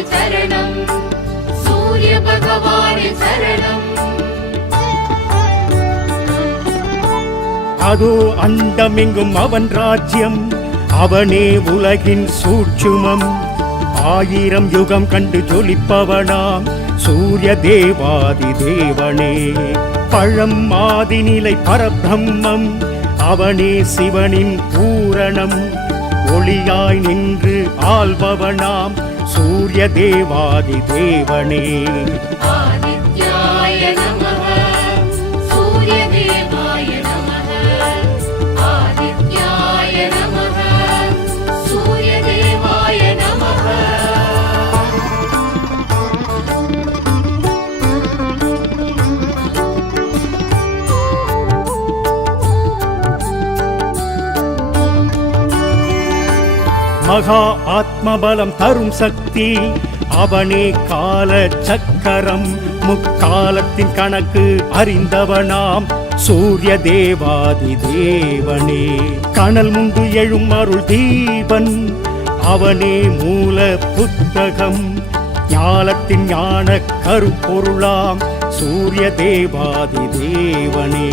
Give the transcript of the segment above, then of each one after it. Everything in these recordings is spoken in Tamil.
பகவானே சரணம், சூரிய பகவானே சரணம். அதோ அண்டமெங்கும் அவன் ராஜ்யம், அவனே உலகின் சூட்சுமம். 1000 யுகம் கண்டு ஜொலிப்பவனாம் சூரிய தேவாதி தேவனே. பழம் ஆதிநிலை பரபிரம்மம், அவனே சிவனின் பூரணம். ஒளியாய் நின்று ஆள்பவனாம் சூரிய தேவாதி தேவனே. ஆதித்யாய நமः, சூரிய தேவாய நமः. ஆதித்யாய நமः, சூரிய தேவாய நமः. மகா ஆத்மபலம் தரும் சக்தி, அவனே கால சக்கரம். முக்காலத்தின் கணக்கு அறிந்தவனாம் சூரிய தேவாதி தேவனே. கனல் முண்டு எழும் அருள் தீபன், அவனே மூல புத்தகம். ஞானத்தின் ஞான கருப்பொருளாம் சூரிய தேவாதி தேவனே.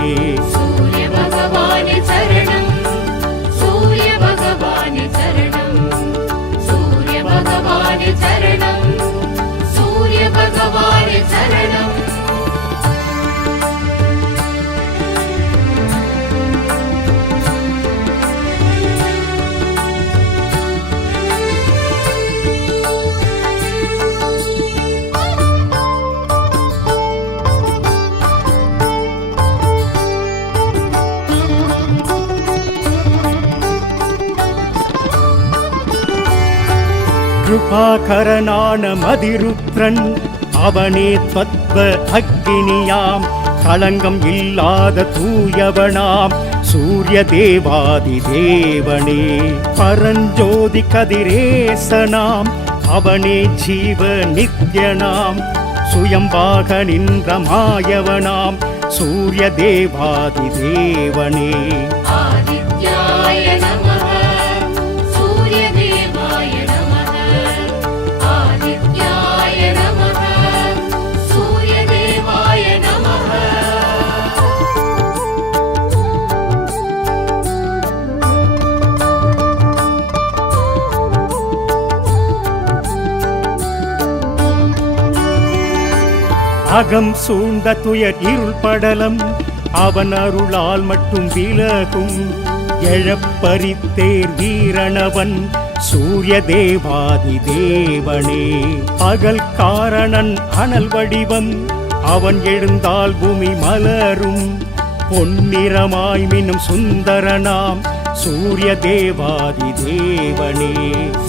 சூரிய பகவானே சரணம், சூரிய பகவானே சரணம், சூரிய பகவானே சரணம், சூரிய பகவானே சரணம். கிருபாகரனான மதிருத்ரன், அவனே தத்வ அக்னியாம். களங்கம் இல்லாத தூயவனாம் சூரிய தேவாதி தேவனே. பரஞ்சோதி கதிரேசனாம், அவனே ஜீவ நித்யனாம். சுயம்பாக நின்ற மாயவனாம் சூரிய தேவாதி தேவனே. ஆதித்யாய நமः, சூரிய தேவாய நமः. ஆதித்யாய நமः, சூரிய தேவாய நமः. அகம் சூழ்ந்த துயர் இருள் படலம், அவன் அருளால் மட்டும் விலகும். எழப்பரித்தேர் வீரணவன் சூரிய தேவாதி தேவனே. பகல் காரணன் அனல் வடிவம், அவன் எழுந்தால் பூமி மலரும். பொன்னிறமாய் மின்னும் சுந்தரனாம் சூரிய தேவாதி தேவனே.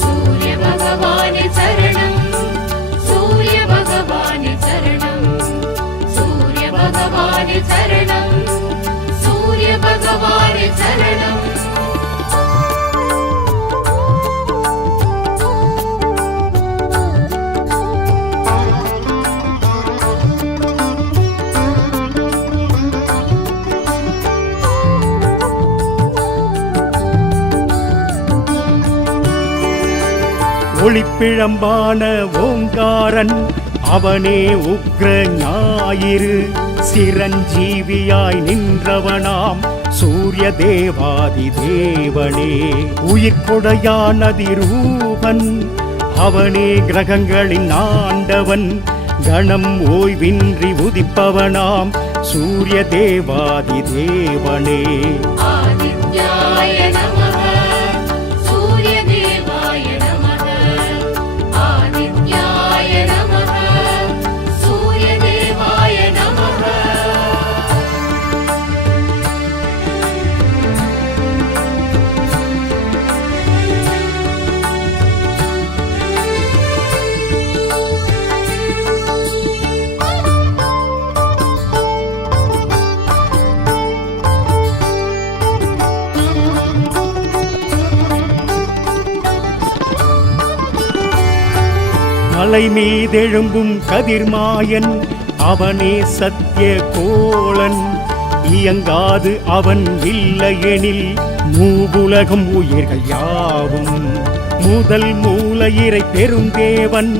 சூரிய பகவானே சரணம், சூரிய பகவானே சரணம், சூரிய பகவானே சரணம், சூரிய பகவானே சரணம். ஒளிப்பிழம்பான ஓங்காரன், அவனே உக்ர ஞாயிறு. சிரஞ்சீவியாய் நின்றவனாம் சூரிய தேவாதி தேவனே. உயிர்கொடையானதி ரூபன், அவனே கிரகங்களின் ஆண்டவன். கணம் ஓய்வின்றி உதிப்பவனாம் சூரிய தேவாதி தேவனே. ஆதித்யாய நமः, சூரிய தேவாய நமः. ஆதித்யாய நமः, சூரிய தேவாய நமः. மலை மீதெழும்பும் கதிர்மாயன், அவனே சத்திய கோளன். இயங்காது அவன் இல்லையெனில் மூவுலகம் உயிர்கள் யாவும். முதல் மூல இறை பெருந்தேவன்,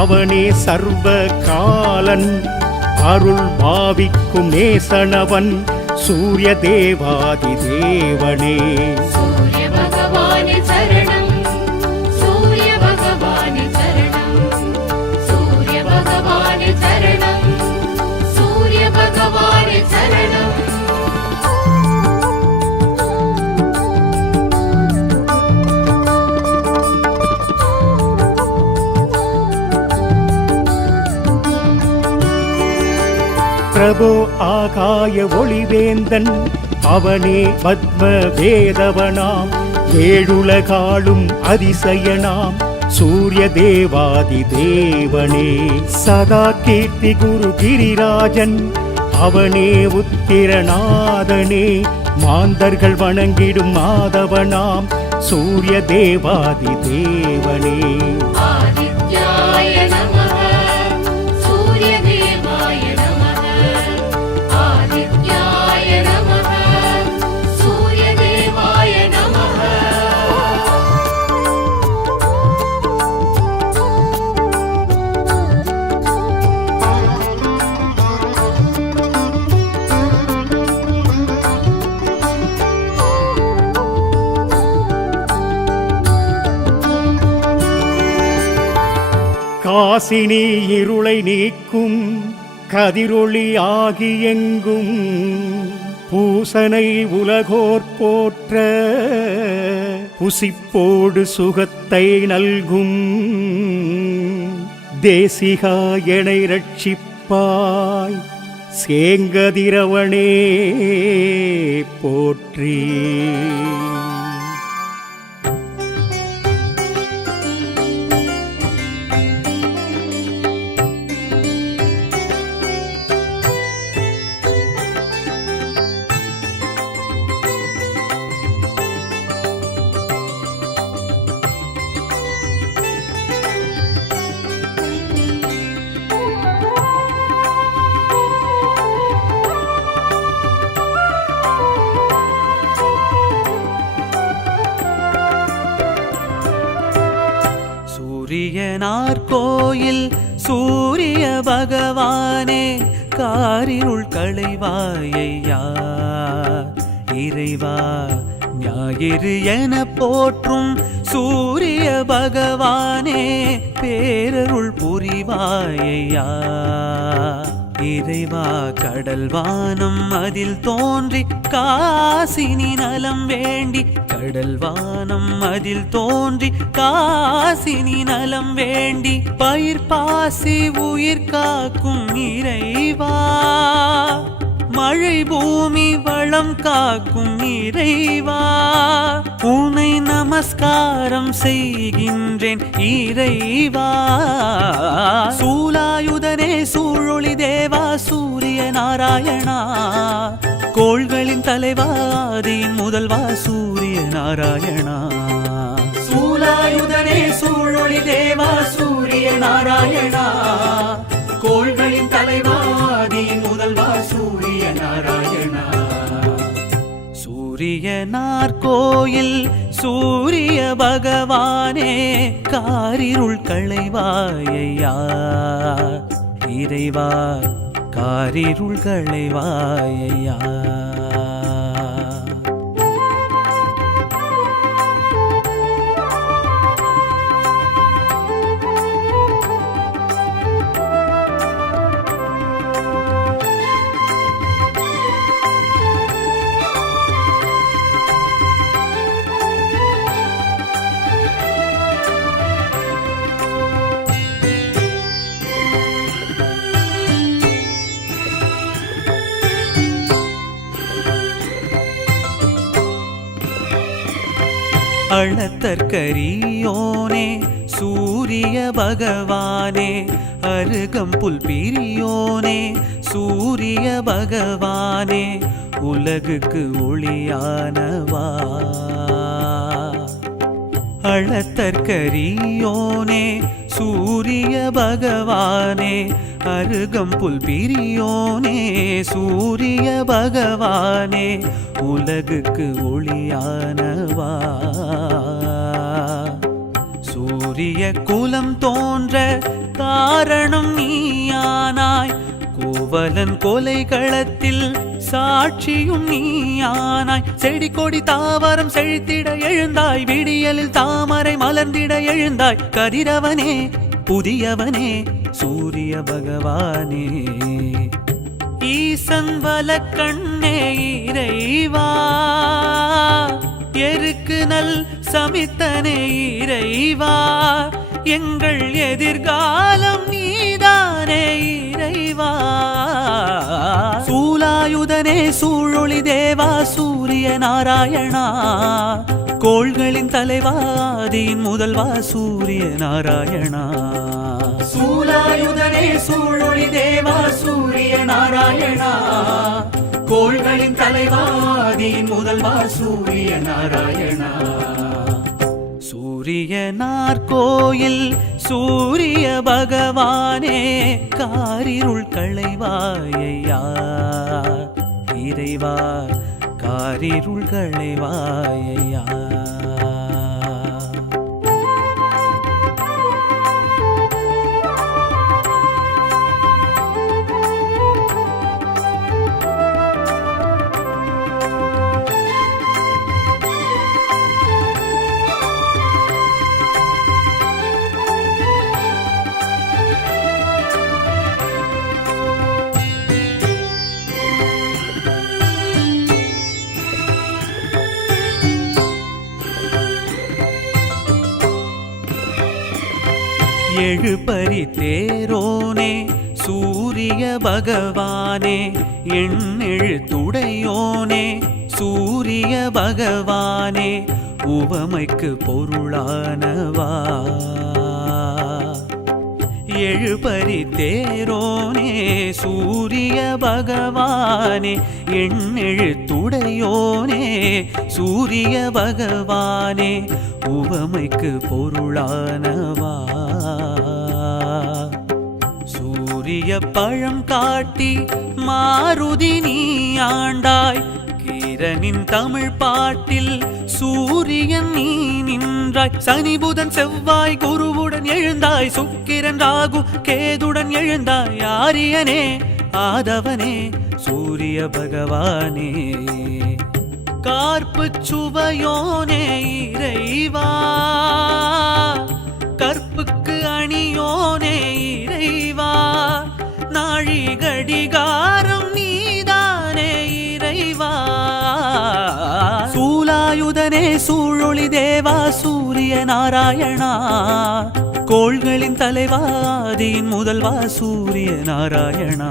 அவனே சர்வ காலன் அருள் பாவிக்கும் நேசனவன் சூரிய தேவாதி தேவனே. சூரிய பகவானே சரணம், சூரிய பகவானே சரணம், சூரிய பகவானே சரணம், சூரிய பகவானே சரணம். பிரபோ ஆகாய ஒளிவேந்தன் அவனே பத்ம வேதவனாம் ஏழுலகாளும் அதிசயனாம் சூரிய தேவாதி தேவனே. சதா கீர்த்தி குரு கிரிராஜன் அவனே உத்திரநாதனே மாந்தர்கள் வணங்கிடும் மாதவனாம் சூரிய தேவாதி தேவனே. ஆதித்யாய நமः, சூரிய தேவாய நமः, ஆதித்யாய நமः, சூரிய தேவாய நமः. காசினி இருளை நீக்கும் கதிரொளி ஆகி எங்கும் பூசனை உலகோர் போற்ற புசிப்போடு சுகத்தை நல்கும் தேசிகா எனை ரட்சிப்பாய் சேங்கதிரவனே போற்றி. சூரியனார் கோயில் சூரிய பகவானே காரிருள் களைவாயையா இறைவா ஞாயிறு என போற்றும் சூரிய பகவானே பேரருள் புரிவாயையா இறைவா. கடல் வானம் அதில் தோன்றி காசினி நலம் வேண்டி கடல் வானம் அதில் தோன்றி காசினி நலம் வேண்டி பயிர் பாசி உயிர் காக்கும் இறைவா மழை பூமி வளம் காக்கும் இறைவா உன்னை நமஸ்காரம் செய்கின்றேன் இறைவா. சூலாயுதனே சூழொளி தேவா சூரிய நாராயணா கோள்களின் தலைவா ஆதியின் முதல்வா சூரிய நாராயணா. சூலாயுதனே சூழொளி தேவா சூரிய நாராயணா கோள்களின் தலைவா ஆதியின் முதல்வா சூரிய நாராயணா. சூரியனார் கோயில் சூரிய பகவானே காரிருள் களைவாயையா இறைவா காரிருள் களைவாயையா. அளத்தற்கரியோனே சூரிய பகவானே அருகம்புல் பிரியோனே சூரிய பகவானே உலகுக்கு ஒளியானவா. அளத்தற்கரியோனே சூரிய பகவானே அருகம்புல் பிரியோனே சூரிய பகவானே உலகுக்கு ஒளியானவா. சூரிய குலம் தோன்ற காரணம் நீயானாய். கோவலன் கொலைகளத்தில் சாட்சியும் நீயானாய். செடி கொடி தாவரம் செழித்திட எழுந்தாய். விடியலில் தாமரை மலர்ந்திட எழுந்தாய். கதிரவனே புதியவனே சூரிய பகவானே, ஈசன் வலக்கண்ணே இறைவா, எருக்கு நல் சமித்தனே இறைவா, எங்கள் எதிர்காலம் நீதானே இறைவா. சூலாயுதனே சூழொளி தேவா சூரிய நாராயணா, கோள்களின் தலைவாதியின் முதல்வா சூரிய நாராயணா. சூலாயுதனே சூழொளி தேவா சூரிய நாராயணா, கோள்களின் தலைவாதியின் முதல்வா சூரிய நாராயணா. சூரியனார் கோயில் சூரிய பகவானே, காரிருள் களைவாயா இறைவா, காரிருள் களைவாயா. எழுபறி தேரோனே சூரிய பகவானே, எண்ணெழுத்துடையோனே சூரிய பகவானே, உவமைக்கு பொருளானவா. எழுபறி தேரோனே சூரிய பகவானே, எண்ணெழுத்துடையோனே சூரிய பகவானே, உவமைக்கு பொருளானவா. சூரிய பழம் காட்டி மாருதி நீ ஆண்டாய். கீரனின் தமிழ் பாட்டில் சூரியன் நீ நின்றாய். சனி புதன் செவ்வாய் குருவுடன் எழுந்தாய். சுக்கிரன் ராகு கேதுடன் எழுந்தாய். ஆரியனே ஆதவனே சூரிய பகவானே, கார்ப்பு சுவையோனே இறைவா, கற்புக்கு அணியோனே இறைவா, நாழி கடிகாரம் நீதானே இறைவா. சூலாயுதனே சூழொளி தேவா சூரிய நாராயணா, கோள்களின் தலைவாதியின் முதல்வா சூரிய நாராயணா.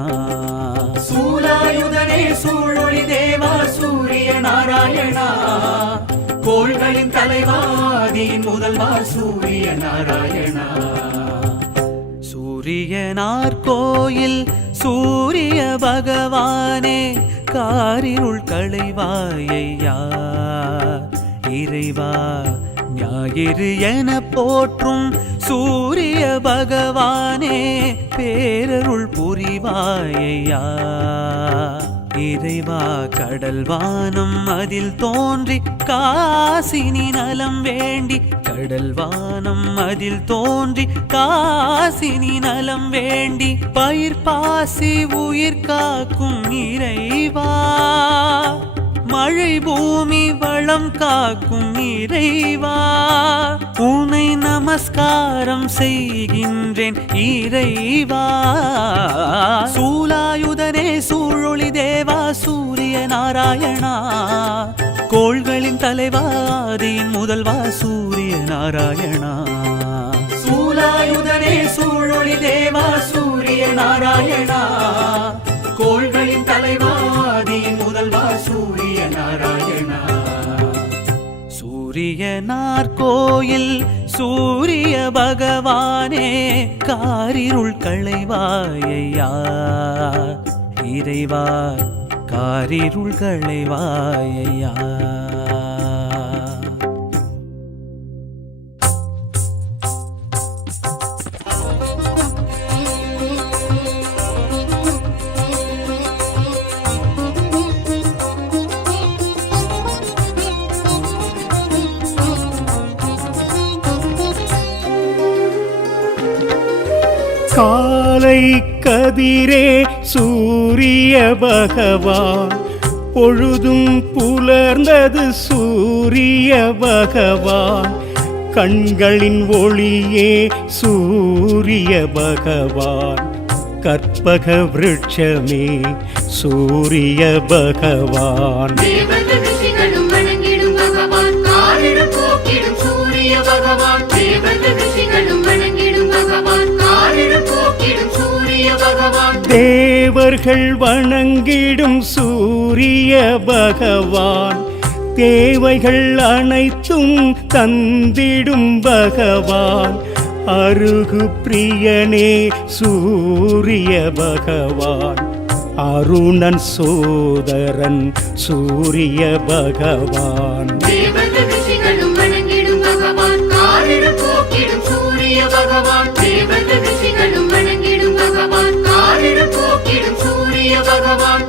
சூலாயுதனே சூழொளி தேவா சூரிய நாராயணா, கோள்களின் தலைவாதியின் முதல்வா சூரிய நாராயணா. சூரியனார் கோயில் சூரிய பகவானே, காரிருள் களைவாயா இறைவா, ஞாயிறு என போற்றும் சூரிய பகவானே, பேரருள் புரிவாயா இறைவா. கடல் வானம் அதில் தோன்றி காசினி நலம் வேண்டி, கடல் வானம் அதில் தோன்றி காசினி நலம் வேண்டி, பயிர் பாசி உயிர் காக்கும் இறைவா, மழை பூமி வளம் காக்கும் இறைவா, உன்னை நமஸ்காரம் செய்கின்றேன் இறைவா. சூலாயுதனே சூழொளி தேவா சூரிய நாராயணா, கோள்களின் தலைவாதியின் முதல்வா சூரிய நாராயணா. சூலாயுதனே சூழொளி தேவா சூரிய நாராயணா, கோள்களின் தலைவாதியின் முதல்வா சூரிய நாராயணா. சூரியனார் கோயில் சூரிய பகவானே, காரிருள் களைவாயா இறைவா, காரிருள் களைவாயா. காலை கதிரே சூரிய பகவான், பொழுதும் புலர்ந்தது சூரிய பகவான், கண்களின் ஒளியே சூரிய பகவான், கற்பக விருட்சமே சூரிய பகவான். தேவர்கள் ரிஷிகளும் வணங்கிடும் பகவான், காரிருள் போக்கிடும் சூரிய பகவான். தேவர்கள் ரிஷிகளும் வணங்கிடும் பகவான், காரிருள் போக்கிடும் சூரிய பகவான். தேவர்கள் வணங்கிடும் சூரிய பகவான், தேவைகள் அனைத்தும் தந்திடும் பகவான், அருகு பிரியனே சூரிய பகவான், அருணன் சோதரன் சூரிய பகவான். தேவர்கள் ரிஷிகளும் வணங்கிடும் பகவான், காரிருள் போக்கிடும் சூரிய பகவான். தேவர்கள் ரிஷிகளும் வணங்கிடும் பகவான், காரிருள் போக்கிடும் சூரிய பகவான்.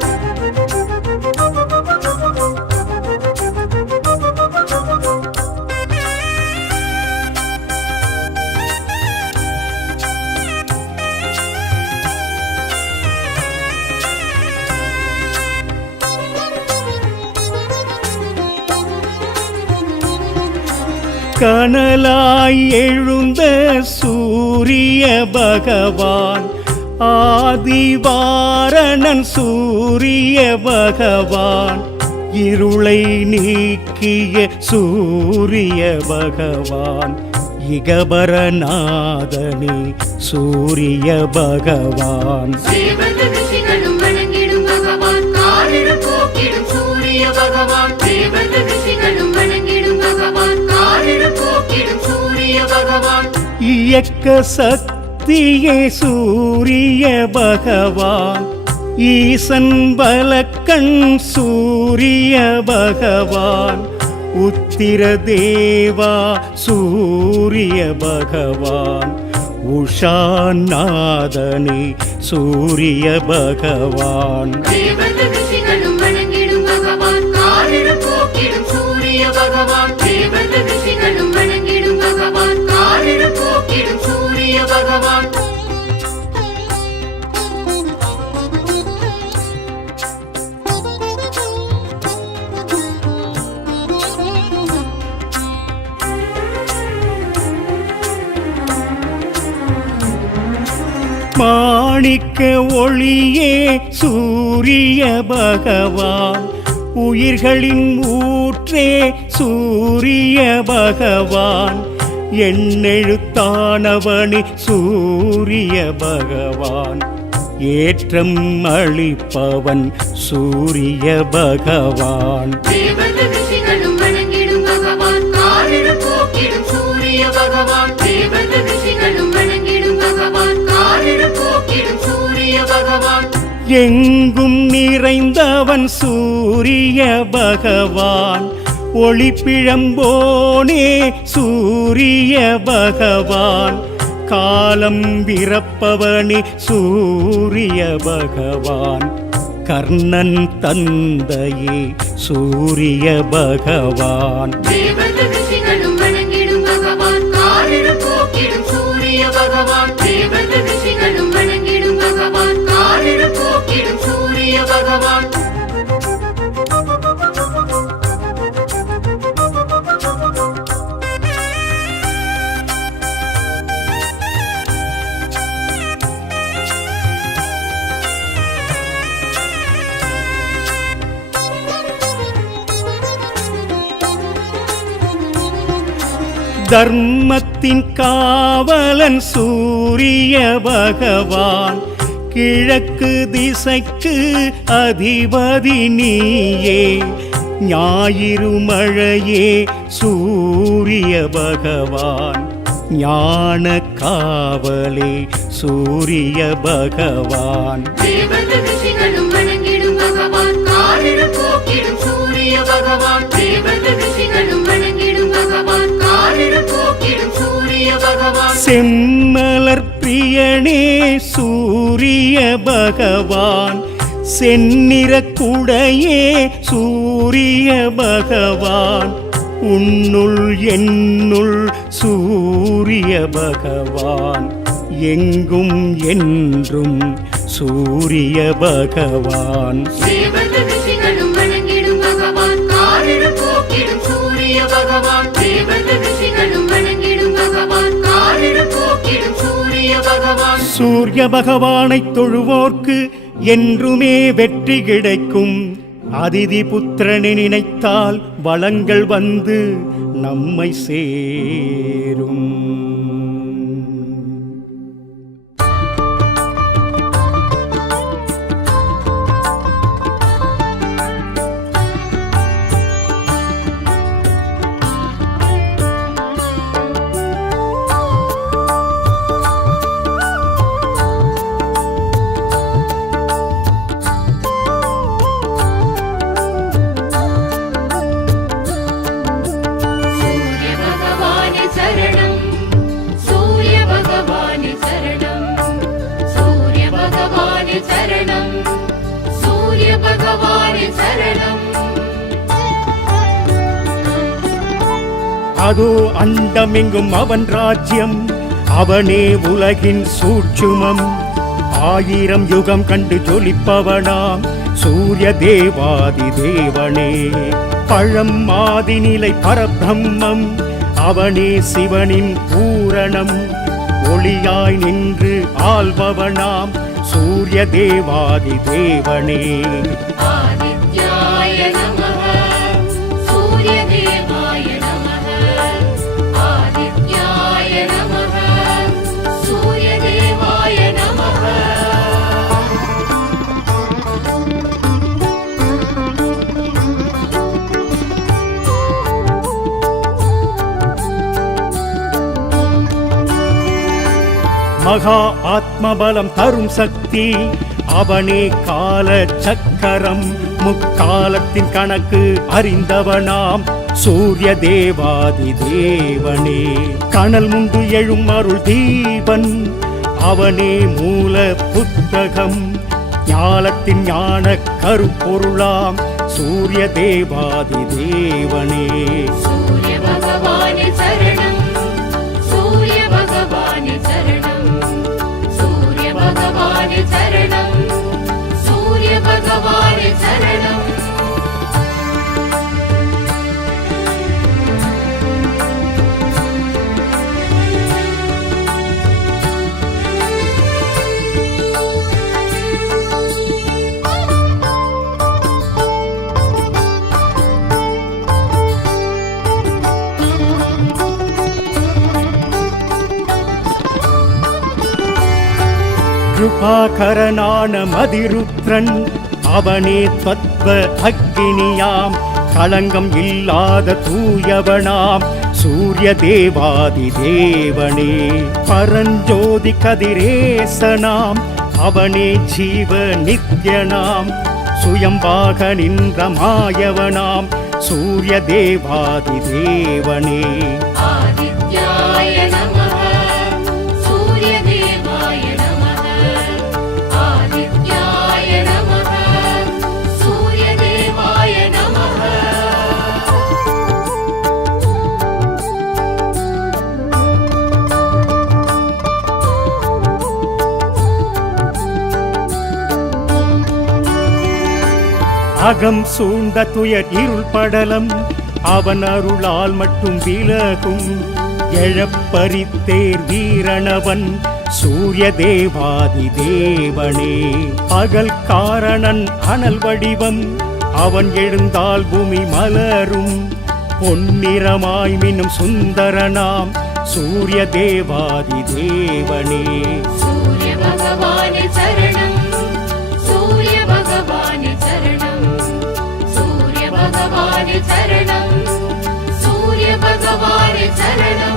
கனலாய் எழுந்த சூரிய பகவான், ஆதிவாரணன் சூரிய பகவான், இருளை நீக்கிய சூரிய பகவான், இகபரநாதனே சூரிய பகவான். தேவர்கள் ரிஷிகளும் வணங்கிடும் பகவான், காரிருள் போக்கிடும் சூரிய பகவான். தேவர்கள் ரிஷிகளும் வணங்கிடும் பகவான், காரிருள் போக்கிடும் சூரிய பகவான். இயக்க சக்தியே சூரிய பகவான், ஈசன் பலக்கண் சூரிய பகவான், உத்திர தேவா சூரிய பகவான், உஷாநாதனே சூரிய பகவான். தேவர்கள் ரிஷிகளும் வணங்கிடும் பகவான், காரிருள் போக்கிடும் சூரிய பகவான். தேவர்கள் ரிஷிகளும் வணங்கிடும் பகவான், காரிருள் போக்கிடும் சூரிய பகவான். மாணிக்க ஒளியே சூரிய பகவான், உயிர்களின் ஊற்றே சூரிய பகவான், எண்ணெழுத்தானவனி சூரிய பகவான், ஏற்றம் அளிப்பவன் சூரிய பகவான். தேவர்கள் ரிஷிகளும் வணங்கிடும் பகவான், காரிருள் போக்கிடும் சூரிய பகவான். தேவர்கள் ரிஷிகளும் வணங்கிடும் பகவான், காரிருள் போக்கிடும் சூரிய பகவான். எங்கும் நிறைந்தவன் சூரிய பகவான், ஒளிப்பிழம்போனே சூரிய பகவான், காலம் பிறப்பவனே சூரிய பகவான், கர்ணன் தந்தையே சூரிய பகவான். தேவர்கள் ரிஷிகளும் வணங்கிடும் பகவான், காரிருள் போக்கிடும் சூரிய பகவான். தேவர்கள் ரிஷிகளும் வணங்கிடும் பகவான், காரிருள் போக்கிடும் சூரிய பகவான். தர்மத்தின் காவலன் சூரிய பகவான், கிழக்கு திசைக்கு அதிபதி நீயே, ஞாயிறு மழையே சூரிய பகவான், ஞான காவலே சூரிய பகவான். தேவர்கள் ரிஷிகளும் வணங்கிடும் பகவான், காரிருள் போக்கிடும் சூரிய பகவான். தேவர்கள் ரிஷிகளும் வணங்கிடும் பகவான், காரிருள் போக்கிடும் சூரிய பகவான். செம்மலர் பிரியனே சூரிய பகவான், செந்நிற குடையே சூரிய பகவான், உன்னுள் என்னுள் சூரிய பகவான், எங்கும் என்றும் சூரிய பகவான். தேவர்கள் ரிஷிகளும் வணங்கிடும் பகவான் காரிருள் போக்கிடும் சூரிய பகவான். தேவர்கள் ரிஷிகளும் வணங்கிடும் பகவான் காரிருள் போக்கிடும் சூரிய பகவான். சூரிய பகவானை தொழுவோர்க்கு என்றுமே வெற்றி கிடைக்கும். அதிதி புத்திரனை நினைத்தால் வளங்கள் வந்து நம்மை சேரும். அதோ அண்டமெங்கும் அவன் ராஜ்யம், அவனே உலகின் சூட்சுமம். 1000 யுகம் கண்டு ஜொலிப்பவனாம் சூரிய தேவாதி தேவனே. பழம் மாதிநிலை பரபிரம்மம், அவனே சிவனின் பூரணம். ஒளியாய் நின்று ஆள்பவனாம் சூரிய தேவாதி தேவனே. ஆதித்யாய நமஹ சூரிய தேவாய நமஹ. ஆதித்யாய நமஹ சூரிய தேவாய நமஹ. மகா ஆத்மபலம் தரும் சக்தி, அவனே கால சக்கரம். முக்காலத்தின் கணக்கு அறிந்தவனாம் சூரிய தேவாதி தேவனே. கனல் முண்டு எழும் அருள் தீபன், அவனே மூல புத்தகம். ஞானத்தின் ஞான கருப்பொருளாம் சூரிய தேவாதி தேவனே. சூரிய பகவானே சரணம், சூரிய பகவானே சரணம், சூரிய பகவானே சரணம், சூரிய பகவானே சரணம். கிருபாகரனான மதிருத்ரன், அவனே தத்வ அக்னியாம். களங்கம் இல்லாத தூயவனாம் சூரிய தேவாதி தேவனே. பரஞ்சோதி கதிரேசனாம், அவனே ஜீவ நித்யனாம். சுயம்பாக நின்ற மாயவனாம் சூரிய தேவாதி தேவனே. ஆதித்யாய நமஹ சூரிய தேவாய நமஹ. ஆதித்யாய நமஹ சூரிய தேவாய நமஹ. அகம் சூழ்ந்த துயர் இருள் படலம், அவன் அருளால் மட்டும் விலகும். எழப்பரித்தேர் வீரணவன் சூரிய தேவாதி தேவனே. பகல் காரணன் அனல் வடிவம், அவன் எழுந்தால் பூமி மலரும். பொன்னிறமாய் மின்னும் சுந்தரனாம் சூரிய தேவாதி தேவனே. சூரிய பகவானே சரணம், சூரிய பகவானே சரணம், சூரிய பகவானே சரணம், சூரிய பகவானே சரணம்.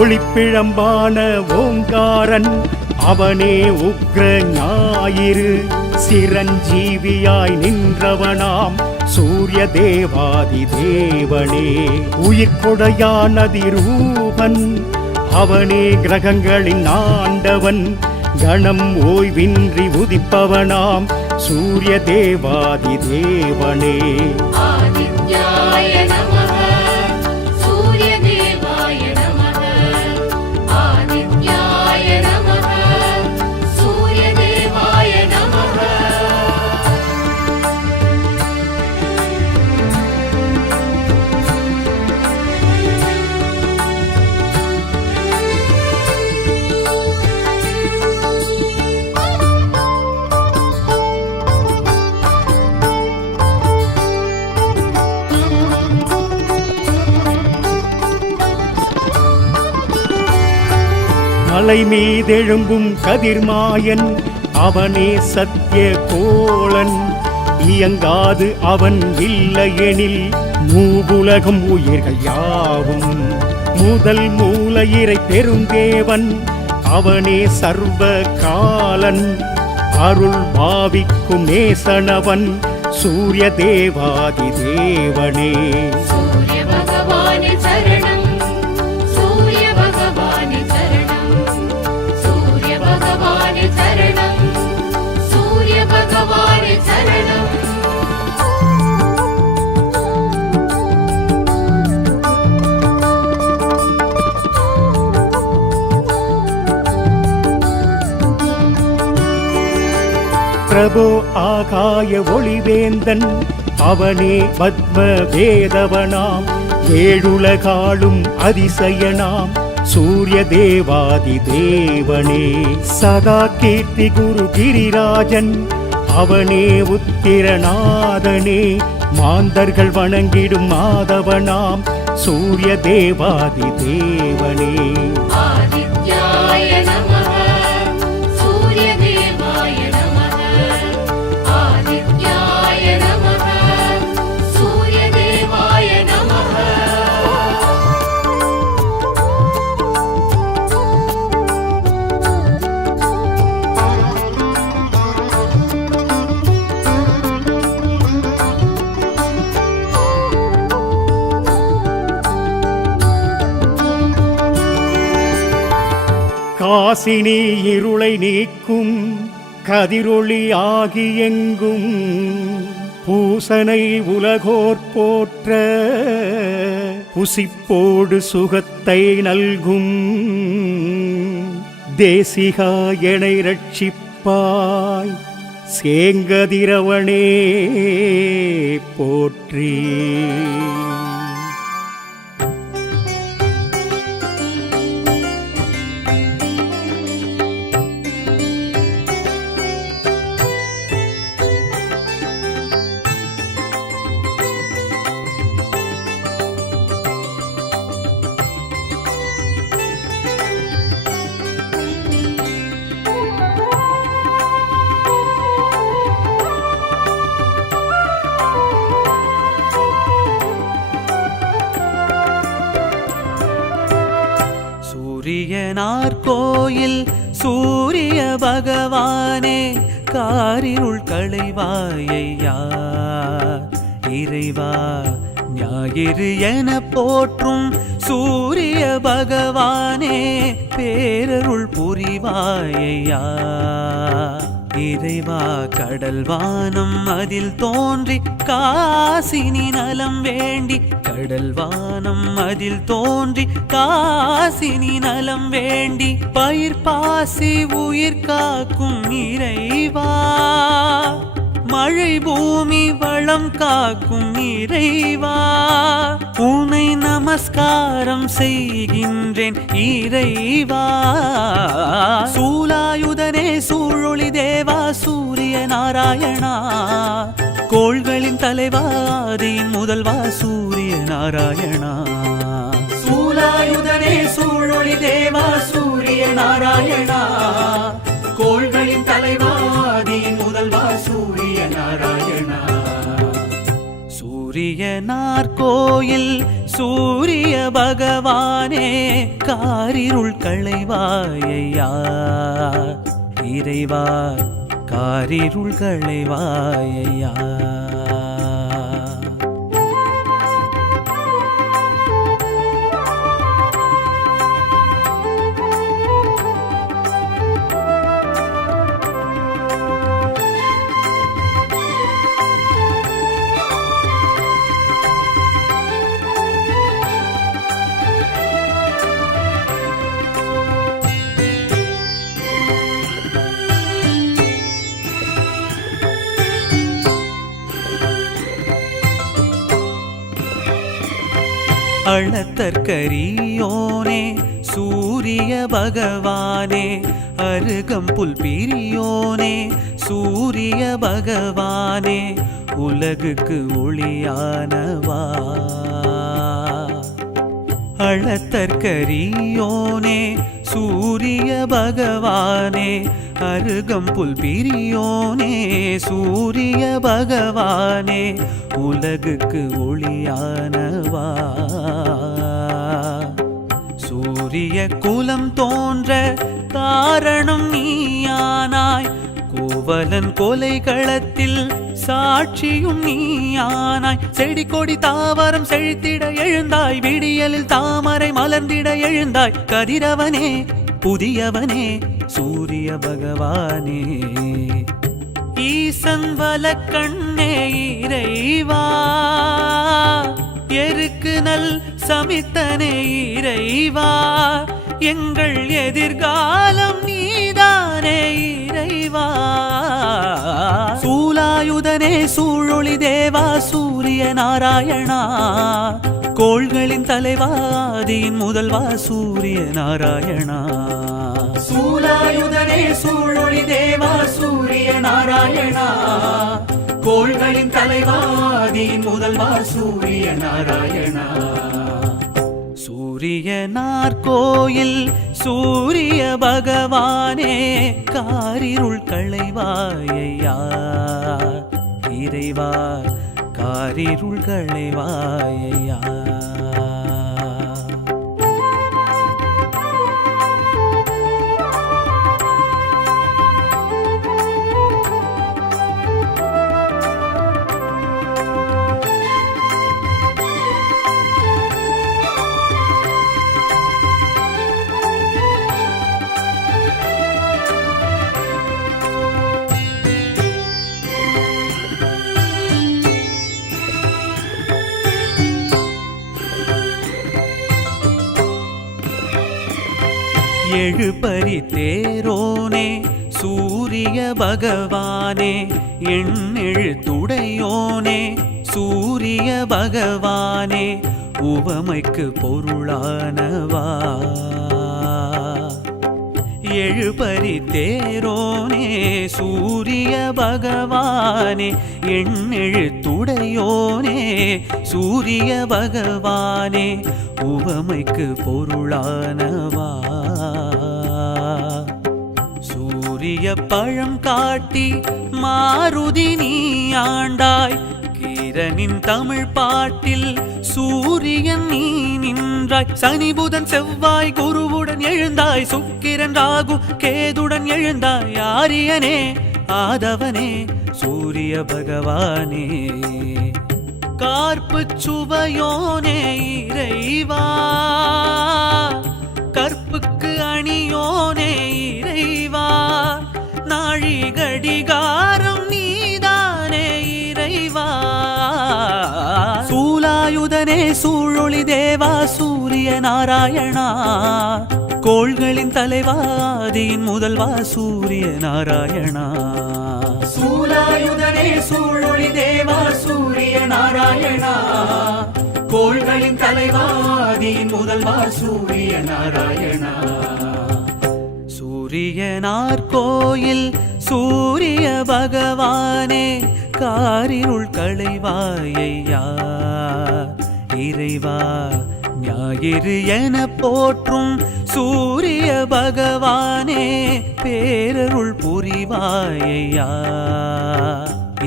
ஒளிப்பிழம்பான ஓங்காரன், அவனே உக்ர ஞாயிறு. சிரஞ்சீவியாய் நின்றவனாம் சூரிய தேவாதி தேவனே. உயிர்கொடையான் அதிரூபன் அவனே கிரகங்களின் ஆண்டவன். கணம் ஓய்வின்றி உதிப்பவனாம் சூரிய தேவாதி தேவனே. ஆதித்யாய நமः சூரியதேவாய நமः. ஆதித்யாய நமः சூரியதேவாய நமः. மலை மீதெழும்பும் கதிர்மாயன் அவனே சத்திய கோளன். இயங்காது அவன் இல்லையெனில் மூவுலகும் உயிர்கள் யாவும். முதல் மூலையிறை பெருந்தேவன் அவனே சர்வ காலன். அருள் பாவிக்கும் நேசனவன் சூரிய தேவாதி தேவனே. சூரிய பகவானே சரணம். சூரிய பகவானே சரணம். சூரிய பகவானே சரணம். சூரிய பகவானே சரணம். பிரபோ ஆகாய ஒளிவேந்தன் அவனே பத்ம வேதவனாம். ஏழுலகாளும் அதிசயனாம் சூரிய தேவாதி தேவனே. சதா கீர்த்தி குரு கிரிராஜன் அவனே உத்திரநாதனே. மாந்தர்கள் வணங்கிடும் மாதவனாம் சூரிய தேவாதி தேவனே. ஆதித்யாய நமः சூரியதேவாய நமः. ஆதித்யாய நமः சூரியதேவாய நமः. காசினி இருளை நீக்கும் கதிரொளி ஆகி எங்கும். பூசனை உலகோர் போற்ற புசிப்போடு சுகத்தை நல்கும். தேசிகா எனை ரட்சிப்பாய் சேங்கதிரவனே போற்றி. சூரியனார் கோயில் சூரிய பகவானே காரிருள் களைவாயையா. இறைவா ஞாயிறு என போற்றும் சூரிய பகவானே பேரருள் புரிவாயையா. இறைவா கடல் வானம் அதில் தோன்றி காசினி நலம் வேண்டி. கடல் வானம் அதில் தோன்றி காசினி நலம் வேண்டி. பயிர் பாசி உயிர் காக்கும் இறைவா. மழை பூமி வளம் காக்கும் இறைவா. உன்னை நமஸ்காரம் செய்கின்றேன் இறைவா. சூலாயுதனே சூழொளி தேவா சூரிய நாராயணா. கோள்களின் தலைவா ஆதியின் முதல்வா சூரிய நாராயணா. சூலாயுதனே சூழொளி தேவா சூரிய நாராயணா. கோள்களின் தலைவா ஆதியின் முதல்வா சூரிய நாராயணா. சூரியனார் கோயில் சூரிய பகவானே காரிருள் களைவாயையா. இறைவா காரிருள் களைவாயையா. அளத்தற்கரியோனே சூரிய பகவானே அருகம்புல் பிரியோனே சூரிய பகவானே உலகுக்கு ஒளியானவா. அளத்தற்கரியோனே சூரிய பகவானே அருகம்புல் பிரியோனே சூரிய பகவானே உலகுக்கு ஒளியானவா. சூரிய குலம் தோன்ற காரணம் நீயானாய் கோவலன் கொலைகளத்தில் சாட்சியும் நீயானாய். செடி கொடி தாவரம் செழித்திட எழுந்தாய் விடியலில் தாமரை மலர்ந்திட எழுந்தாய். கதிரவனே புதியவனே சூரிய பகவானே ஈசன் வலக்கண்ணே இறைவா எருக்கு நல் சமித்தனே இறைவா எங்கள் எதிர்காலம் நீதானே இறைவா. சூலாயுதனே சூழொளி தேவா சூரிய நாராயணா கோள்களின் தலைவாதியின் முதல்வா சூரிய நாராயணா. சூலாயுதனே சூழொளி தேவா சூரிய நாராயணா கோள்களின் தலைவாதியின் முதல்வா சூரிய நாராயணா. சூரியனார் கோயில் சூரிய பகவானே காரிருள் களைவாயையா. இறைவா காரிருள் களைவாயையா. எழுபறி தேரோனே சூரிய பகவானே எண்ணெழுத்துடையோனே சூரிய பகவானே உவமைக்கு பொருளானவா. எழுபறி தேரோனே சூரிய பகவானே எண்ணெழுத்துடையோனே சூரிய பகவானே உவமைக்கு பொருளானவா. சூரிய பழம் காட்டி மாருதி நீ ஆண்டாய் கீரனின் தமிழ் பாட்டில் சூரியன் நீ நின்றாய். சனி புதன் செவ்வாய் குருவுடன் எழுந்தாய் சுக்கிரன் ராகு கேதுடன் எழுந்தாய். ஆரியனே ஆதவனே சூரிய பகவானே கார்ப்பு சுவையோனே இறைவா கற்புக்கு அணியோனே இறைவா நாழி கடிகாரம் நீதானே இறைவா. சூலாயுதனே சூழொளி தேவா சூரிய நாராயணா கோள்களின் தலைவாதியின் முதல்வா சூரிய நாராயணா. சூலாயுதனே சூழொளி தேவா சூரிய நாராயணா கோள்களின் தலைவாதியின் முதல்வா சூரிய நாராயணா. சூரியனார் கோயில் சூரிய பகவானே காரிருள் களைவாயையா. இறைவா ஞாயிறு என போற்றும் சூரிய பகவானே பேரருள் புரிவாயையா.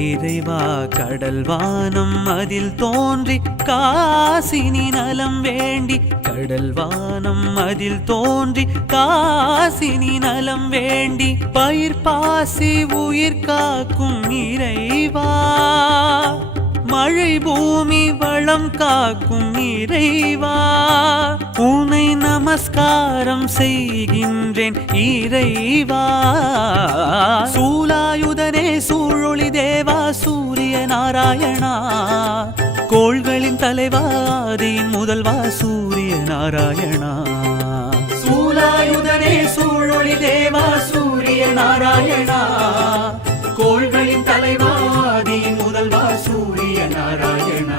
இறைவா கடல் வானம் அதில் தோன்றி காசினி நலம் வேண்டி கடல் வானம் அதில் தோன்றி காசினி நலம் வேண்டி பயிர் பாசி உயிர் காக்கும் இறைவா மழை பூமி வளம் காக்கும் இறைவா உன்னை நமஸ்காரம் செய்கின்றேன் இறைவா சூலாயுதனே சூழொளி தேவா சூரிய நாராயணா கோள்களின் தலைவா ஆதியின் முதல்வா சூரிய நாராயணா சூலாயுதனே சூழொளி தேவா சூரிய நாராயணா கோள்களின் தலைவா ஆதியின் முதல்வா சூரிய நாராயணா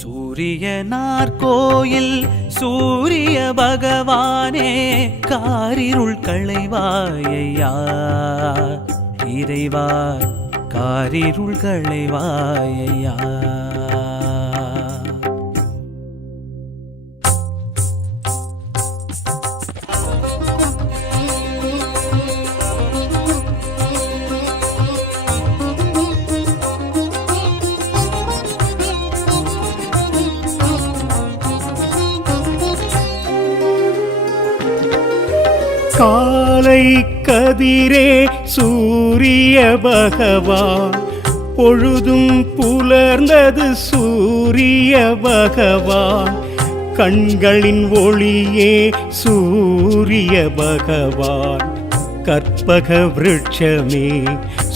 சூரியனார் கோயில் சூரிய பகவானே காரிருள் களைவாயையா இறைவா காரிருள் களைவாயையா காலை கதிரே சூரிய பகவான் பொழுதும் புலர்ந்தது சூரிய பகவான் கண்களின் ஒளியே சூரிய பகவான் கற்பக விருட்சமே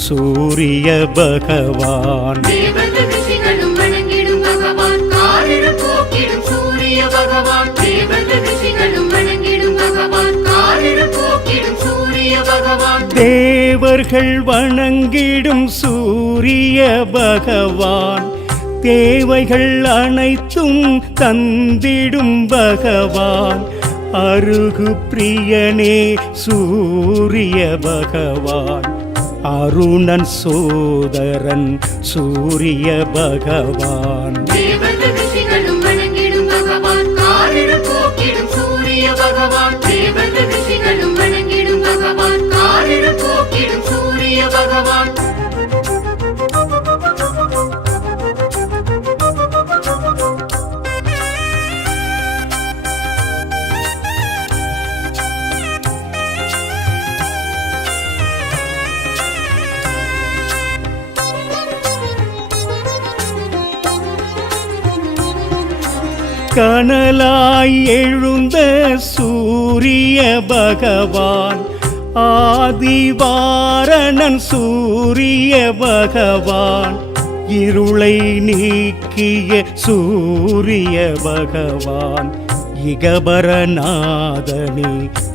சூரிய பகவான் தேவர்கள் ரிஷிகளும் வணங்கிடும் பகவான் காரிருள் போக்கிடும் சூரிய பகவான் தேவர்கள் ரிஷிகளும் வணங்கிடும் பகவான் காரிருள் போக்கிடும் சூரிய பகவான் தேவர்கள் வணங்கிடும் சூரிய பகவான் தேவைகள் அனைத்தும் தந்திடும் பகவான் அருகு பிரியனே சூரிய பகவான் அருணன் சோதரன் சூரிய பகவான் தேவர்கள் ரிஷிகளும் வணங்கிடும் பகவான் காரிருள் போக்கிடும் சூரிய பகவான் தேவர்கள் ரிஷிகளும் வணங்கிடும் பகவான் காரிருள் போக்கிடும் சூரிய பகவான் கனலாய் எழுந்த சூரிய பகவான் ஆதிவாரணன் சூரிய பகவான் இருளை நீக்கிய சூரிய பகவான் இகபரநாதனே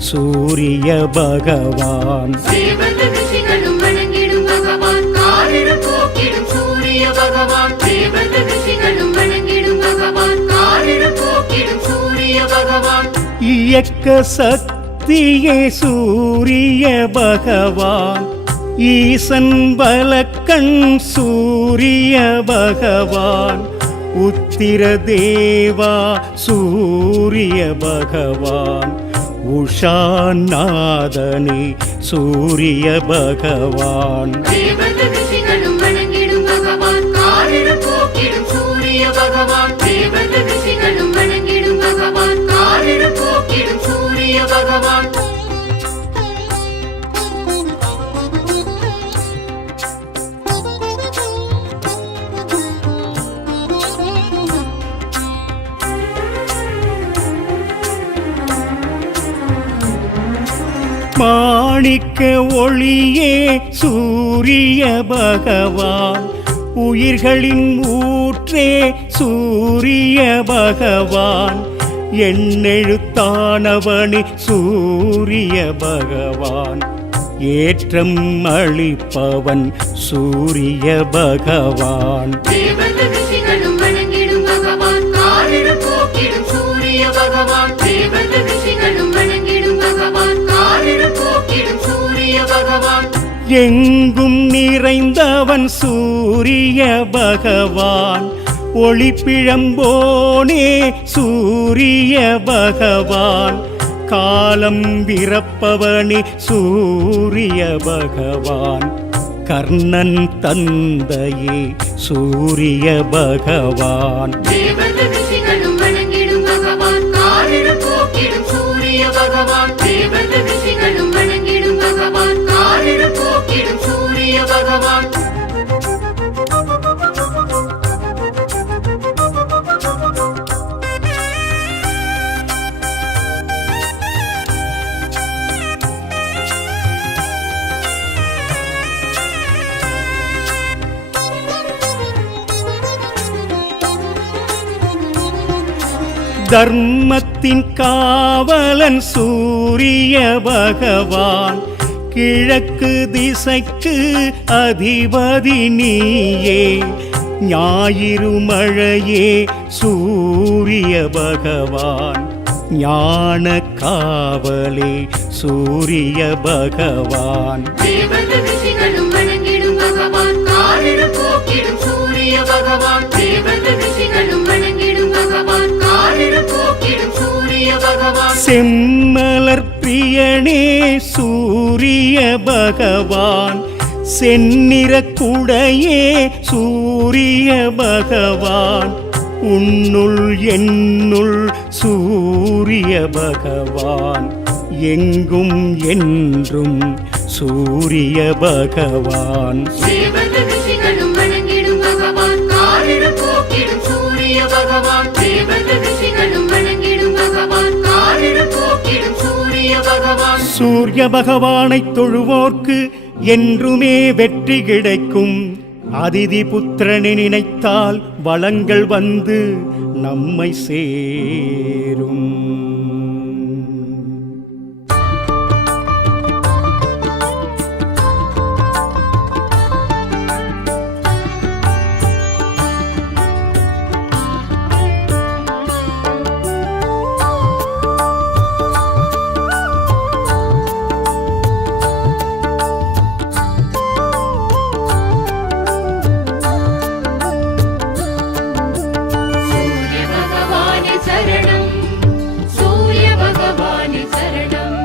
சூரிய பகவான் தேவர்கள் ரிஷிகளும் வணங்கிடும் பகவான் காரிருள் போக்கிடும் சூரிய பகவான் தேவர்கள் ரிஷிகளும் வணங்கிடும் பகவான் காரிருள் போக்கிடும் சூரிய பகவான் இயக்க சக்தியே சூரிய பகவான் ஈசன் பலக்கண் சூரிய பகவான் உத்திர தேவா சூரிய பகவான் உஷாநாதனே சூரிய பகவான் தேவர்கள் ரிஷிகளும் வணங்கிடும் பகவான் காரிருள் போக்கிடும் சூரிய பகவான் தேவர்கள் ரிஷிகளும் வணங்கிடும் பகவான் காரிருள் போக்கிடும் சூரிய பகவான் மாணிக்க ஒளியே சூரிய பகவான் உயிர்களின் ஊற்றே சூரிய பகவான் எண்ணெழுத்தானவனே சூரிய பகவான் ஏற்றம் அளிப்பவன் சூரிய பகவான் தேவர்கள் ரிஷிகளும் வணங்கிடும் பகவான் காரிருள் போக்கிடும் சூரிய பகவான் தேவர்கள் ரிஷிகளும் வணங்கிடும் பகவான் காரிருள் போக்கிடும் சூரிய பகவான் எங்கும் நிறைந்தவன் சூரிய பகவான் ஒளிப்பிழம்போனே சூரிய பகவான் காலம் பிறப்பவனே சூரிய பகவான் கர்ணன் தந்தையே சூரிய பகவான் தேவர்கள் ரிஷிகளும் வணங்கிடும் பகவான் காரிருள் போக்கிடும் சூரிய பகவான் தேவர்கள் ரிஷிகளும் வணங்கிடும் பகவான் காரிருள் போக்கிடும் சூரிய பகவான் தர்மத்தின் காவலன் சூரிய பகவான் கிழக்கு திசைக்கு அதிபதி நீயே ஞாயிறு மழையே சூரிய பகவான் ஞான காவலே சூரிய பகவான் தேவர்கள் ரிஷிகளும் வணங்கிடும் பகவான் காரிருள் போக்கிடும் சூரிய பகவான் தேவர்கள் ரிஷிகளும் வணங்கிடும் பகவான் காரிருள் போக்கிடும் சூரிய பகவான் செம்மலர் பிரியனே சூரிய பகவான் செந்நிற குடையே சூரிய பகவான் உன்னுள் என்னுள் சூரிய பகவான் எங்கும் என்றும் சூரிய பகவான் தேவர்கள் ரிஷிகளும் வணங்கிடும் பகவான் காரிருள் போக்கிடும் சூரிய பகவான் தேவர்கள் ரிஷிகளும் வணங்கிடும் பகவான் காரிருள் போக்கிடும் சூரிய பகவான் சூரிய பகவானை தொழுவோர்க்கு என்றுமே வெற்றி கிடைக்கும் அதிதி புத்திரனை நினைத்தால் வளங்கள் வந்து நம்மை சேரும் சூரிய பகவானே சரணம் சூரிய பகவானே சரணம்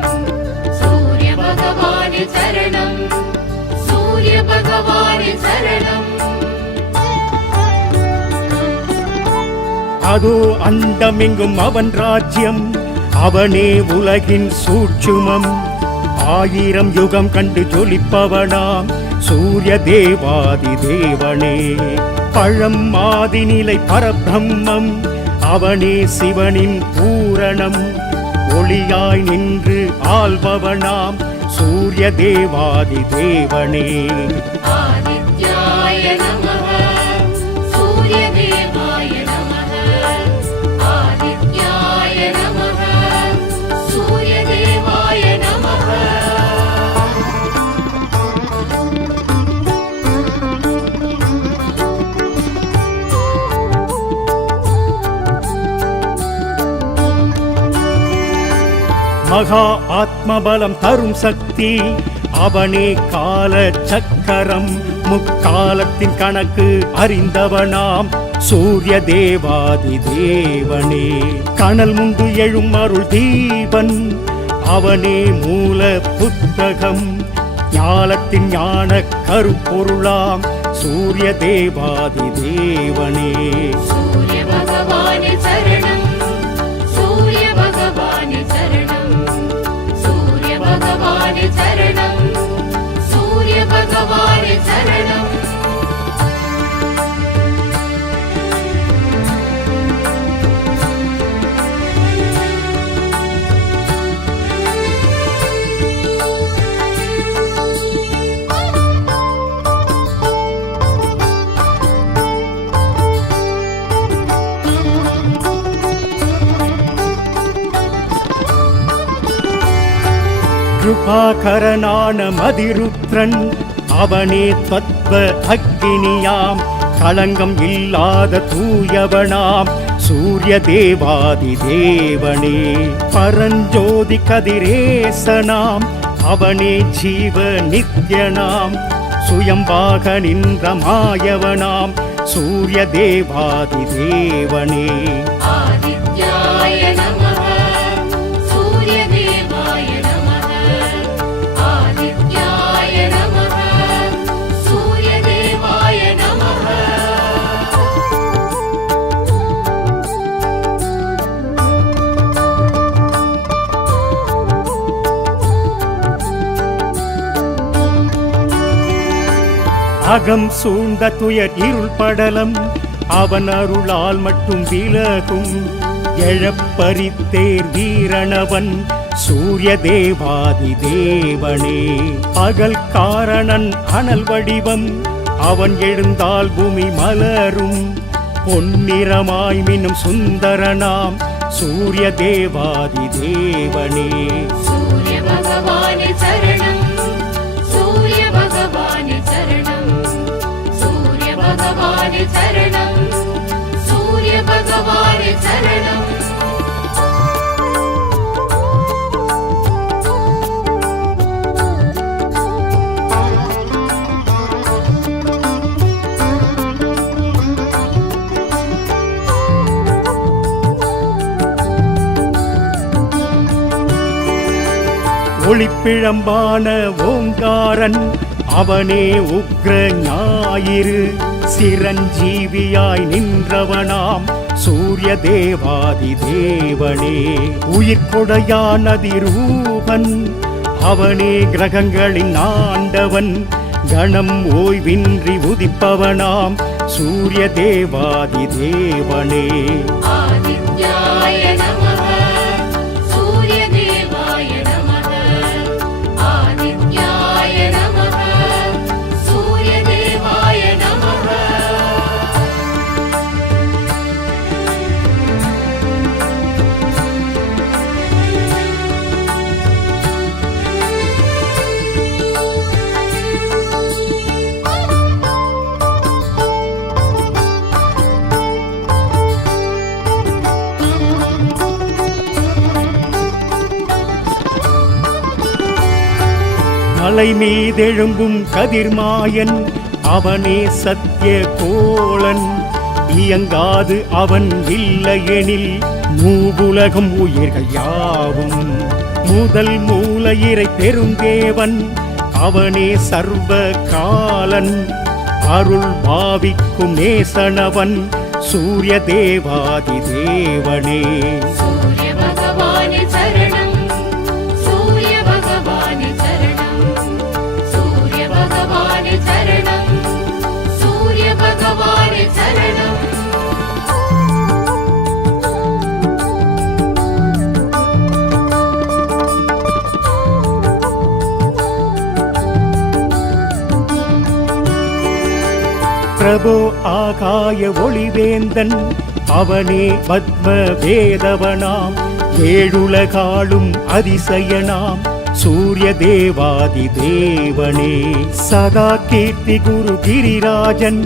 சூரிய பகவானே சரணம் சூரிய பகவானே சரணம் அதோ அண்டமெங்கும் அவன் ராஜ்யம் அவனே உலகின் சூட்சுமம் 1000 யுகம் கண்டு ஜொலிப்பவனாம் சூரிய தேவாதி தேவனே பழம் மாதிநிலை பரபிரம்மம் அவனே சிவனின் பூரணம் ஒளியாய் நின்று ஆள்பவனாம் சூரிய தேவாதி தேவனே ஆதித்யாய நமः சூரிய தேவாய நமः ஆதித்யாய நமः சூரிய தேவாய நமः மகா ஆத்மபலம் தரும் சக்தி அவனே கால சக்கரம் முக்காலத்தின் கணக்கு அறிந்தவனாம் சூரிய தேவாதி தேவனே கனல் முண்டு எழும் அருள் தீபன் அவனே மூல புத்தகம் ஞானத்தின் ஞான கருப்பொருளாம் சூரிய தேவாதி தேவனே சூரிய பகவானே சரணம் சூரிய பகவானே சரணம் சூரிய பகவானே சரணம் சூரிய பகவானே சரணம் கிருபாகரனான மதிருத்ரன் அவனே தத்வ அக்கினியாம் களங்கம் இல்லாத தூயவனாம் சூரிய தேவாதி தேவனே பரஞ்சோதி கதிரேசனாம் அவனே ஜீவ நித்யனாம் சுயம்பாக நின்ற மாயவனாம் சூரிய தேவாதி தேவனே ஆதித்யாய நமः சூரிய தேவாய நமः ஆதித்யாய நமः அகம் சூழ்ந்த துயர் இருள் படலம் அவன் அருளால் மட்டும் விலகும். எழப்பரித்தேர் வீரணவன் சூரிய தேவாதி தேவனே. பகல் காரணன் அனல் வடிவம் அவன் எழுந்தால் பூமி மலரும். பொன்னிறமாய் மின்னும் சுந்தரனாம் சூரிய தேவாதி தேவனே. சூரிய பகவானே சரணம், சூரிய பகவானே சரணம், சூரிய பகவானே சரணம், சூரிய பகவானே சரணம். ஒளிப்பிழம்பான ஓங்காரன் அவனே உக்ர ஞாயிறு. சிரஞ்சீவியாய் நின்றவனாம் சூரிய தேவாதி தேவனே. உயிர்கொடையான் அதிரூபன் அவனே கிரகங்களின் ஆண்டவன். கணம் ஓய்வின்றி உதிப்பவனாம் சூரிய தேவாதி தேவனே. ஆதித்யாய நமः, சூரிய தேவாய நமः, ஆதித்யாய நமः, சூரிய தேவாய நமः. மலை மீதெழும்பும் கதிர்மாயன் அவனே சத்திய கோளன். இயங்காது அவன் இல்லையெனில் மூவுலகம் உயிர்கள் யாவும். முதல் மூலையிறை பெருந்தேவன் அவனே சர்வ காலன். அருள் பாவிக்கும் நேசனவன் சூரிய தேவாதி தேவனே. சூரிய பகவானே சரணம், சூரிய பகவானே சரணம், சூரிய பகவானே சரணம், சூரிய பகவானே சரணம். பிரபோ ஆகாய ஒளிவேந்தன் அவனே பத்ம வேதவனாம். ஏழுலகாளும் அதிசயனாம் சூரிய தேவாதி தேவனே. சதா கீர்த்தி குரு கிரிராஜன்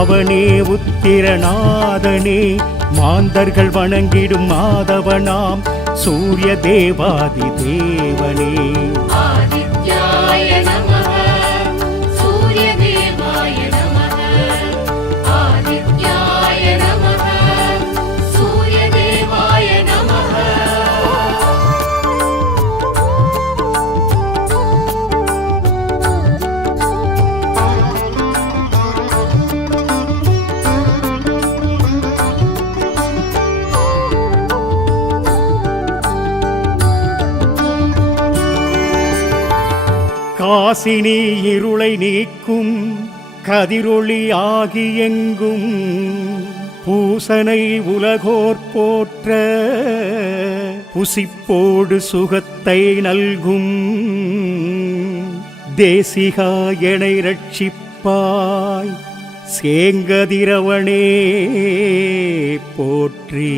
அவனே உத்திரநாதனே. மாந்தர்கள் வணங்கிடும் மாதவனாம் சூரிய தேவாதி தேவனே. ஆதித்யாய நமः, சூரிய தேவாய நமः, ஆதித்யாய நமः, சூரிய தேவாய நமः. காசினி இருளை நீக்கும் கதிரொளி ஆகி எங்கும். பூசனை உலகோர் போற்ற புசிப்போடு சுகத்தை நல்கும். தேசிகா எனை ரட்சிப்பாய் சேங்கதிரவனே போற்றி.